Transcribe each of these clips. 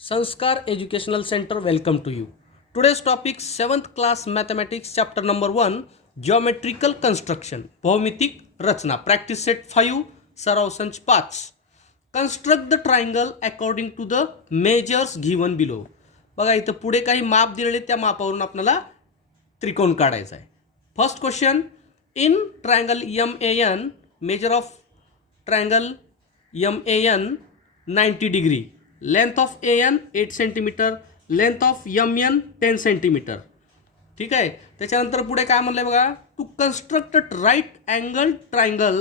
Sanskar Educational Center welcome to you. Today's topic 7th class mathematics chapter number 1 geometrical construction भौमितिक रचना practice set 5 सराव संच 5 construct the triangle according to the measures given below. बघा इथं पुढे काही माप दिलेले त्या मापावरून आपल्याला त्रिकोण काढायचा आहे. First question in triangle MAN measure of triangle MAN 90 degree. Length of AN 8 centimetre, length of MN 10 centimetre. ठीक आहे. त्याच्यानंतर पुढे काय म्हणलंय बघा, to construct right angle triangle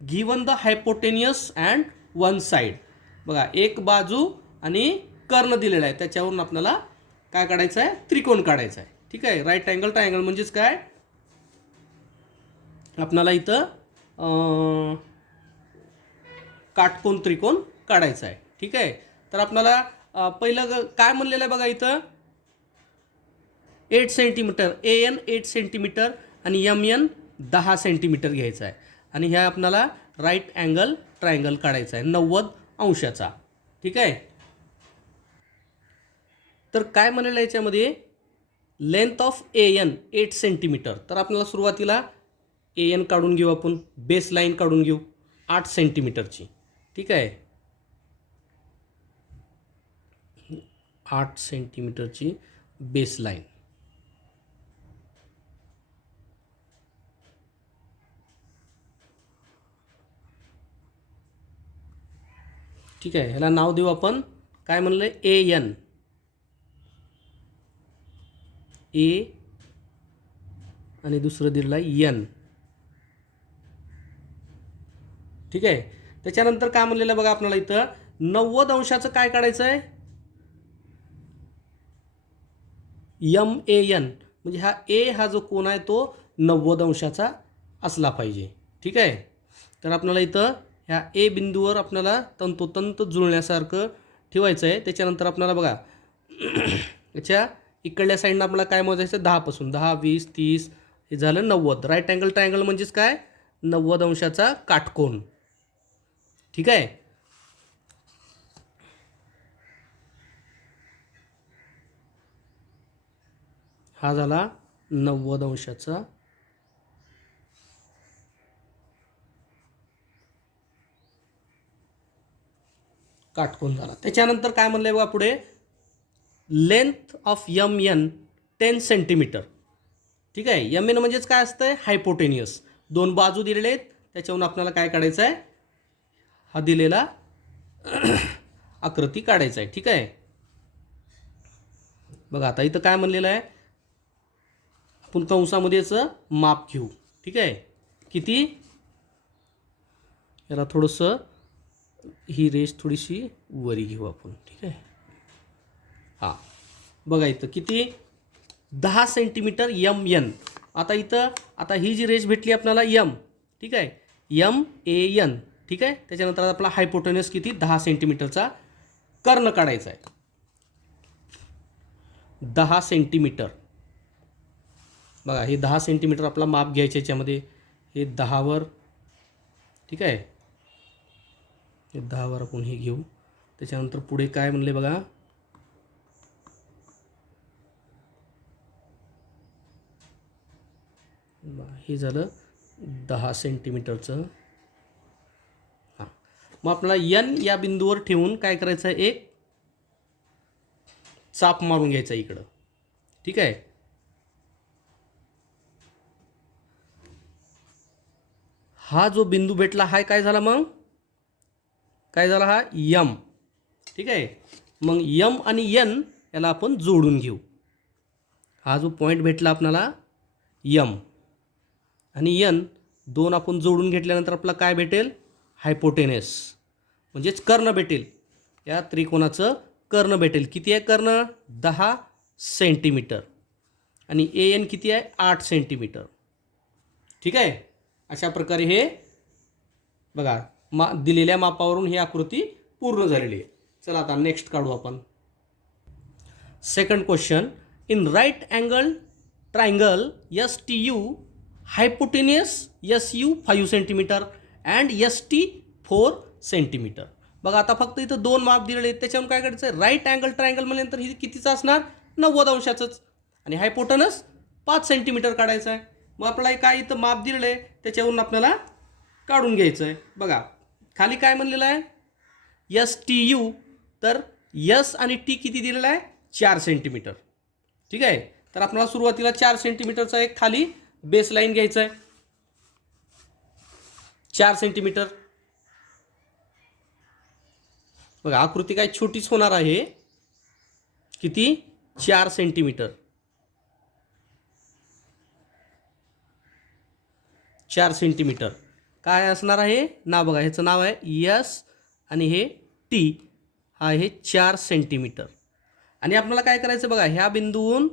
given the hypotenuse and one side. बघा एक बाजू आणि कर्ण दिलेला आहे, त्याच्यावरून आपल्याला काय काढायचं आहे, त्रिकोण काढायचा आहे. ठीक आहे. राईट अँगल ट्रायंगल म्हणजेच काय, आपल्याला इथं काटकोन त्रिकोण काढायचा आहे. ठीक आहे. तर आपल्याला पहिलं काय म्हणलेलं आहे बघा इथं, 8 सेंटीमीटर AN 8 सेंटीमीटर आणि MN 10 सेंटीमीटर घ्यायचा आहे आणि ह्या आपल्याला राईट अँगल ट्रायंगल काढायचा आहे 90 अंशाचा. ठीक आहे. तर काय म्हणलेलं आहे याच्यामध्ये, लेंथ ऑफ AN 8 सेंटीमीटर. तर आपल्याला सुरुवातीला AN काढून घेऊ, आपण बेस लाईन काढून घेऊ 8 सेंटीमीटरची. ठीक आहे. 8 सेंटीमीटरची बेस लाईन. ठीक आहे. ह्याला नाव देऊ आपण, काय म्हणलं, AN. A आणि दुसरं दिलेलं आहे N. ठीक आहे. त्याच्यानंतर काय म्हणलेलं बघा आपल्याला इथं 90 अंशाचं काय काढायचं आहे, MAN. म्हणजे हा A हा जो कोन आहे तो 90 अंशाचा असला पाहिजे. ठीक आहे. तर आपल्याला इथं ह्या A बिंदूवर आपल्याला तंतोतंत जुळण्यासारखं ठेवायचं आहे. त्याच्यानंतर आपल्याला बघा याच्या इकडल्या साईडनं आपल्याला काय मोजायचं, 10 पासून 10 20 30 हे झालं 90. राईट अँगल ट्रायंगल म्हणजेच काय, 90 अंशाचा काटकोन. ठीक आहे. हा झाला 90 अंशाचा काटकोन झाला. त्याच्यानंतर काय म्हणलंय बघा पुढे, लेंथ ऑफ MN 10 सेंटीमीटर. ठीक आहे. MN म्हणजेच काय असतंय, हायपोटेनियस. दोन बाजू दिलेले आहेत, त्याच्यावरून आपल्याला काय काढायचं आहे, हा दिलेला आकृती काढायचा आहे. ठीक आहे. बघा आता इथं काय म्हणलेलं आहे, आपण कंसामध्ये याचं माप घेऊ. ठीक आहे. किती, याला थोडंसं ही रेष थोडीशी वरी घेऊ आपण. ठीक आहे. हां बघा इथं किती, 10 सेंटीमीटर MN. आता इथं आता ही जी रेष भेटली आपल्याला M. ठीक आहे. MAN. ठीक आहे. त्याच्यानंतर आपला हायपोटेनियस किती, 10 सेंटीमीटरचा कर्ण काढायचा आहे. 10 सेंटीमीटर. बघा हे 10 सेंटीमीटर आपला माप घ्यायचं याच्यामध्ये, हे 10 वर. ठीक आहे. हे 10 वर आपण हे घेऊ. त्याच्यानंतर पुढे काय म्हणले बघा, हे झालं 10 सेंटीमीटरचं. हां मग आपल्याला N या बिंदूवर ठेवून काय करायचं आहे, एक चाप मारून घ्यायचा इकडं. ठीक आहे. हा जो बिंदू भेटला हा काय झाला, मग काय झाला, हा M. ठीक आहे. मग M आणि N याला आपण जोडून घेऊ. हा जो पॉईंट भेटला आपल्याला M आणि N दोन आपण जोडून घेतल्यानंतर आपल्याला काय भेटेल, हायपोटेनस म्हणजेच कर्ण भेटेल. या त्रिकोणाचं कर्ण भेटेल. किती आहे कर्ण, 10 सेंटीमीटर आणि AN किती आहे, 8 सेंटीमीटर. ठीक आहे. अशा प्रकारे हे बघा दिलेल्या मापावरून ही आकृती पूर्ण झालेली आहे. चला आता नेक्स्ट काढू आपण. Second question, in right angle triangle STU hypotenuse SU 5 centimetre and ST 4 centimetre. बघा आता फक्त इथं 2 माप दिलेले आहेत, त्याच्यावरून काय करायचं आहे, राईट अँगल ट्रायंगल म्हणल्यानंतर ही कितीचं असणार, 90 अंशाचंच, आणि हायपोटनस 5 सेंटीमीटर काढायचं आहे. मग आपल्याला काय इथं माप दिलेलं आहे त्याच्यावरून आपल्याला काढून घ्यायचं आहे. बघा खाली काय म्हणलेलं आहे, STU, तर S आणि T किती दिलेलं आहे, 4 सेंटीमीटर. ठीक आहे, तर आपल्याला सुरुवातीला 4 सेंटीमीटरचा एक खाली बेस लाईन घ्यायचा आहे, 4 सेंटीमीटर. बघा आकृती काय छोटीच होणार आहे, किती, 4 सेंटीमीटर. 4 सेंटीमीटर काय असणार आहे ना, बघा ह्याचं नाव आहे S आणि हे T, हा आहे 4 सेंटीमीटर. आणि आपल्याला काय करायचं बघा, ह्या बिंदूवरून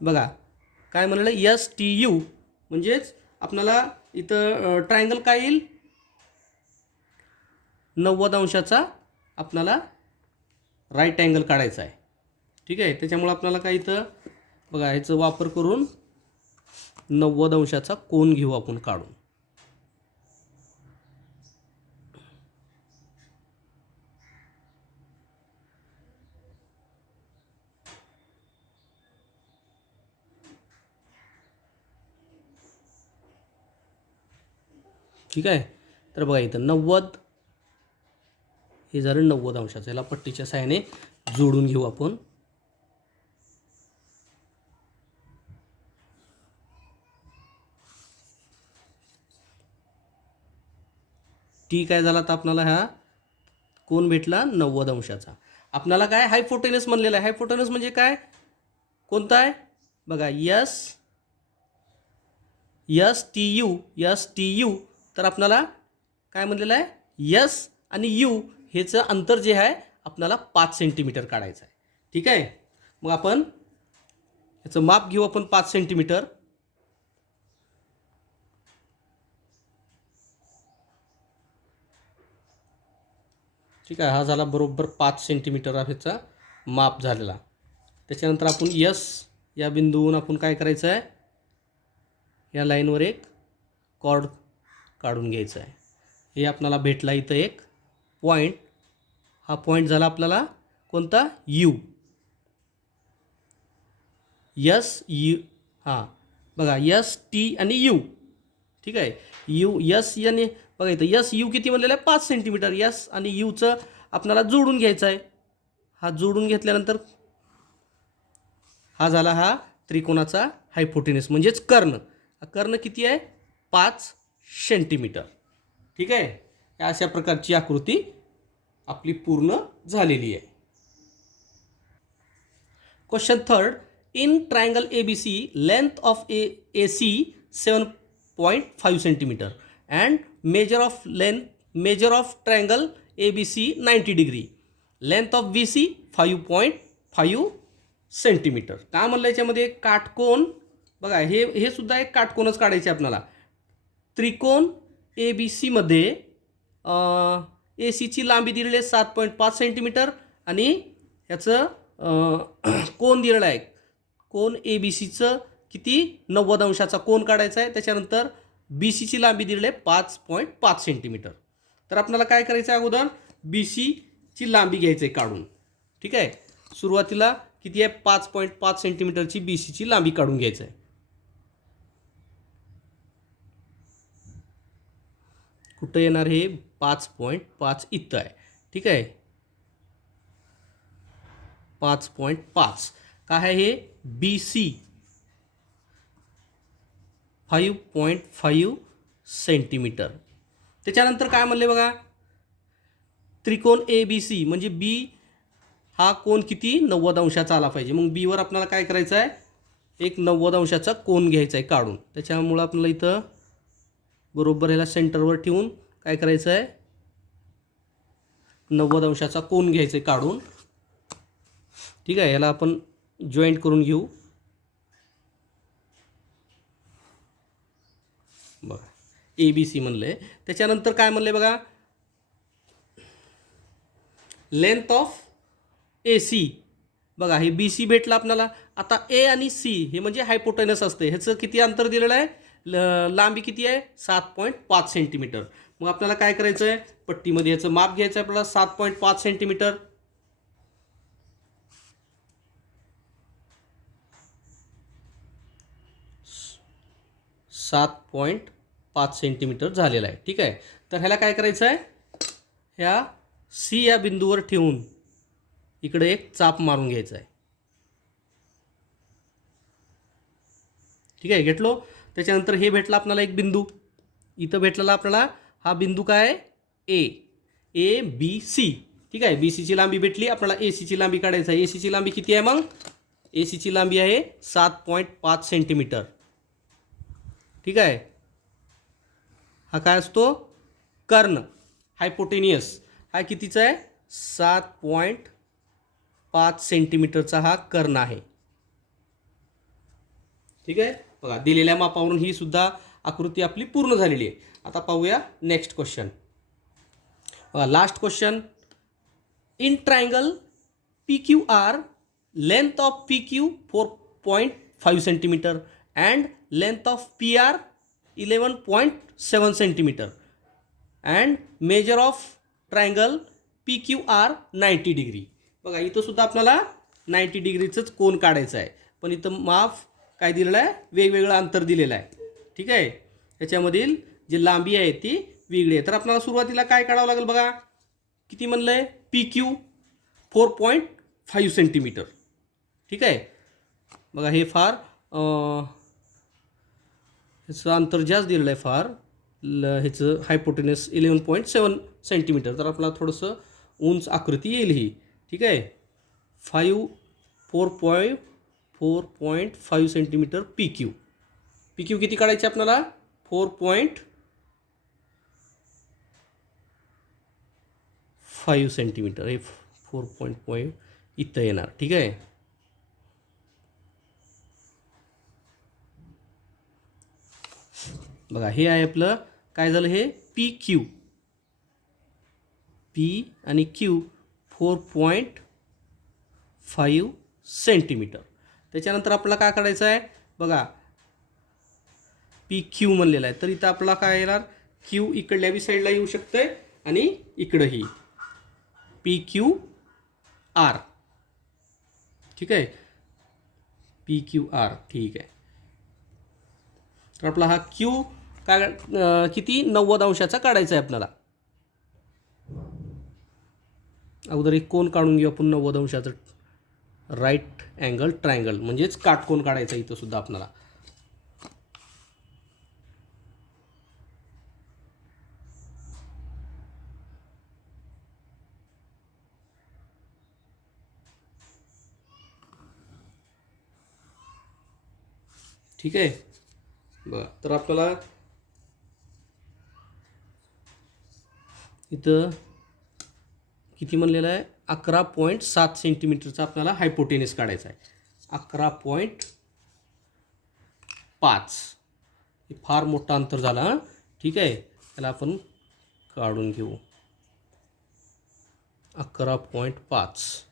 बघा काय म्हणलं, STU म्हणजेच आपल्याला इथं ट्रायंगल काय येईल, 90 अंशाचा आपल्याला राईट अँगल काढायचा आहे. ठीक आहे, त्याच्यामुळे आपल्याला काय इथं बघा ह्याचा वापर करून 90 अंशाचा कोन घेऊ आपण काढून. ठीक आहे, तर बघा इथं 90 हे झालं 90 अंशाचं, याला पट्टीच्या साहाय्याने जोडून घेऊ आपण. टी काय झाला तर आपल्याला हा कोन भेटला 90 अंशाचा. आपल्याला काय हायपोटेनस म्हणलेला आहे, हायपोटेनस म्हणजे काय, कोणता आहे बघा, STU, तर आपल्याला काय म्हणलेलं आहे, S आणि U हेचं अंतर जे आहे आपल्याला 5 सेंटीमीटर काढायचं आहे. ठीक आहे, मग आपण याचं माप घेऊ आपण 5 सेंटीमीटर. ठीक आहे, हा झाला बरोबर 5 सेंटीमीटर ह्याचा माप झालेला. त्याच्यानंतर आपण S या बिंदूवरून आपण काय करायचं आहे, या लाईनवर एक कॉर्ड काढून घ्यायचा आहे. हे आपल्याला भेटला इथं एक पॉईंट, हा पॉईंट झाला आपल्याला कोणता, U, SU, हां बघा ST आणि U. ठीक आहे, S आणि बघा इथं SU किती म्हणलेलं आहे, 5 सेंटीमीटर. S आणि Uचं आपल्याला जोडून घ्यायचं आहे. हा जोडून घेतल्यानंतर हा झाला हा त्रिकोणाचा हायपोटेनस म्हणजेच कर्ण. कर्ण किती आहे, 5 सेंटीमीटर. ठीक आहे, अशा प्रकारची आकृती आपली पूर्ण झालेली आहे. Question 3, in triangle ABC length of AC 7.5 centimetre and measure of triangle ABC 90 degree, length of BC 5.5 centimetre. का म्हणलं याच्यामध्ये, काटकोन बघा हे सुद्धा एक काटकोनच काढायचे आपल्याला. त्रिकोण ABC मध्ये AC ची लांबी दिलेली आहे 7.5 सेंटीमीटर आणि याचं कोन दिलेला आहे, कोन ABCचं किती, 90 अंशाचा कोन काढायचा आहे. त्याच्यानंतर BC ची लांबी दिलेली आहे 5.5 सेंटीमीटर. तर आपल्याला काय करायचं आहे, अगोदर BC ची लांबी घ्यायची आहे काढून. ठीक आहे, सुरुवातीला किती आहे, 5.5 सेंटीमीटरची BC ची लांबी काढून घ्यायचं आहे. कुठं येणार हे, 5.5 इथं आहे. ठीक आहे, 5.5 काय आहे हे, BC 5.5 सेंटीमीटर. त्याच्यानंतर काय म्हणले बघा, त्रिकोण ABC म्हणजे B हा कोन किती, 90 अंशाचा आला पाहिजे. मग B वर आपल्याला काय करायचं आहे, एक 90 अंशाचा कोन घ्यायचा आहे काढून. त्याच्यामुळं आपल्याला इथं बरोबर ह्याला सेंटरवर ठेवून काय करायचं आहे, 90 अंशाचा कोन घ्यायचा आहे काढून. ठीक आहे, याला आपण जॉईंट करून घेऊ. बघा ABC म्हणले. त्याच्यानंतर काय म्हणले बघा, लेंथ ऑफ AC बघा हे BC भेटलं आपल्याला. आता A आणि C हे म्हणजे हायपोटेनस असते, ह्याचं किती अंतर दिलेलं आहे, लांबी किती आहे, 7.5 सेंटीमीटर. मग आपल्याला काय करायचं आहे, पट्टीमध्ये याचं माप घ्यायचं आहे आपल्याला 7.5 सेंटीमीटर. 7.5 सेंटीमीटर झालेला आहे. ठीक आहे. तर ह्याला काय करायचं आहे, ह्या सी या बिंदूवर ठेवून इकडे एक चाप मारून घ्यायचा आहे. ठीक आहे, घेतलो. त्याच्यानंतर हे भेटला आपल्याला एक बिंदू, इथं भेटलेला आपल्याला हा बिंदू काय आहे, ए बी सी. ठीक आहे, बी सीची लांबी भेटली. आपल्याला ए सीची लांबी काढायचं आहे. ए सीची लांबी किती आहे, मग ए सीची लांबी आहे 7.5 सेंटीमीटर. ठीक आहे, हा काय असतो, कर्ण, हायपोटेनियस. हा कितीचा आहे, 7.5 सेंटीमीटरचा हा कर्ण आहे. ठीक आहे, बघा दिलेल्या मापावरून ही सुद्धा आकृती आपली पूर्ण झालेली आहे. आता पाहूया नेक्स्ट क्वेश्चन. बघा last question. In triangle p q r, length of p q 4.5 centimetre and length of PR 11.7 centimeter and measure of triangle PQR 90 degree. बघा इथं सुद्धा आपल्याला 90 डिग्रीचंच कोन काढायचं आहे, पण इथं माप काय दिलेलं आहे, वेगवेगळं अंतर दिलेलं आहे. ठीक आहे, याच्यामधील जी लांबी आहे ती वेगळी आहे. तर आपल्याला सुरुवातीला काय काढावं लागेल, बघा किती म्हणलं आहे, PQ 4.5 सेंटीमीटर. ठीक आहे, बघा हे फार ह्याचं अंतर जास्त दिलेलं आहे, फार ह्याचं हायपोटेनस 11.7 सेंटीमीटर. तर आपल्याला थोडंसं उंच आकृती येईल ही. ठीक आहे, 4.5 centimetre P Q. P Q किती काढायचे आपल्याला, 4.5 सेंटीमीटर. हे 4.5 इथं येणार. ठीक आहे, बघा हे आहे आपलं काय झालं, हे पी क्यू, पी आणि क्यू 4.5 सेंटीमीटर. त्याच्यानंतर आपल्याला काय काढायचं आहे, बघा पी क्यू म्हणलेलं आहे. तर इथं आपल्याला काय येणार, क्यू इकडल्या बी साईडला येऊ शकतंय आणि इकडंही पी क्यू आर. ठीक आहे, पी क्यू आर. ठीक आहे, तर आपला हा क्यू काय किती 90 अंशाचा काढायचा आहे आपल्याला. अगोदर एक कोन काढून घेऊ आपण 90 अंशाचं, राईट अँगल ट्रायंगल, म्हणजेच काटकोन काढायचा इथं सुद्धा आपल्याला. ठीक आहे, बघा तर आपल्याला इथं किती म्हणलेलं आहे, 11.7 सेंटीमीटरचा आपल्याला हायपोटेनस काढायचा आहे. 11.5. हे फार मोठा अंतर झाला. हां, ठीक आहे, त्याला आपण काढून घेऊ. 11.5.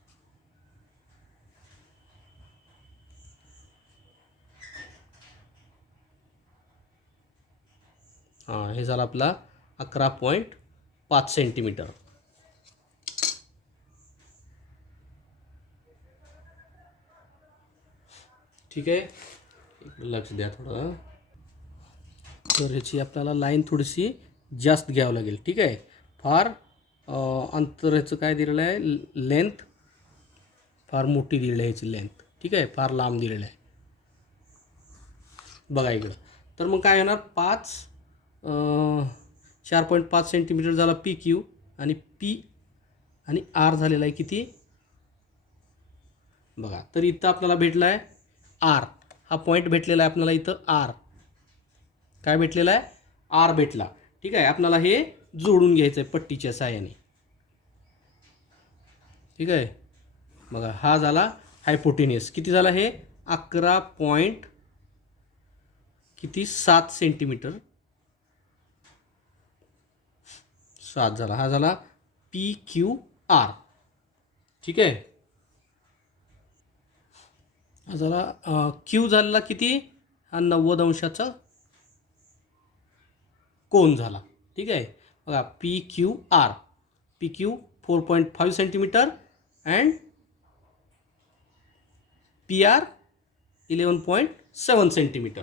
हां, हे झालं आपला 11.5 सेंटीमीटर. ठीक आहे, लक्ष द्या थोडं. तर ह्याची आपल्याला लाईन थोडीशी जास्त घ्यावं लागेल. ठीक आहे, फार अंतर ह्याचं काय दिलेलं आहे, लेंथ फार मोठी दिलेली आहे ह्याची लेंथ. ठीक आहे, फार लांब दिलेलं आहे. बघा इकडं. तर मग काय होणार, 4.5 सेंटीमीटर झाला पी क्यू, आणि पी आणि आर झालेला आहे किती, बघा. तर इथं आपल्याला भेटला आहे आर, हा पॉईंट भेटलेला आहे आपल्याला इथं. आर काय भेटलेला आहे, आर भेटला. ठीक आहे, आपल्याला हे जोडून घ्यायचं आहे पट्टीच्या साहाय्याने. ठीक आहे, बघा हा झाला हायपोटेनियस. किती झाला हे, 11.7 सेंटीमीटर, 7 झाला. हा झाला पी क्यू आर. ठीक आहे, हा झाला क्यू झालेला किती, हा 90 अंशाचा कोन झाला. ठीक आहे, बघा PQR, PQ 4.5 centimetre and PR 11.7 centimetre.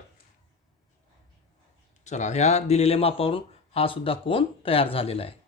चला ह्या दिलेल्या मापावरून हा सुद्धा कोन तयार झालेला आहे.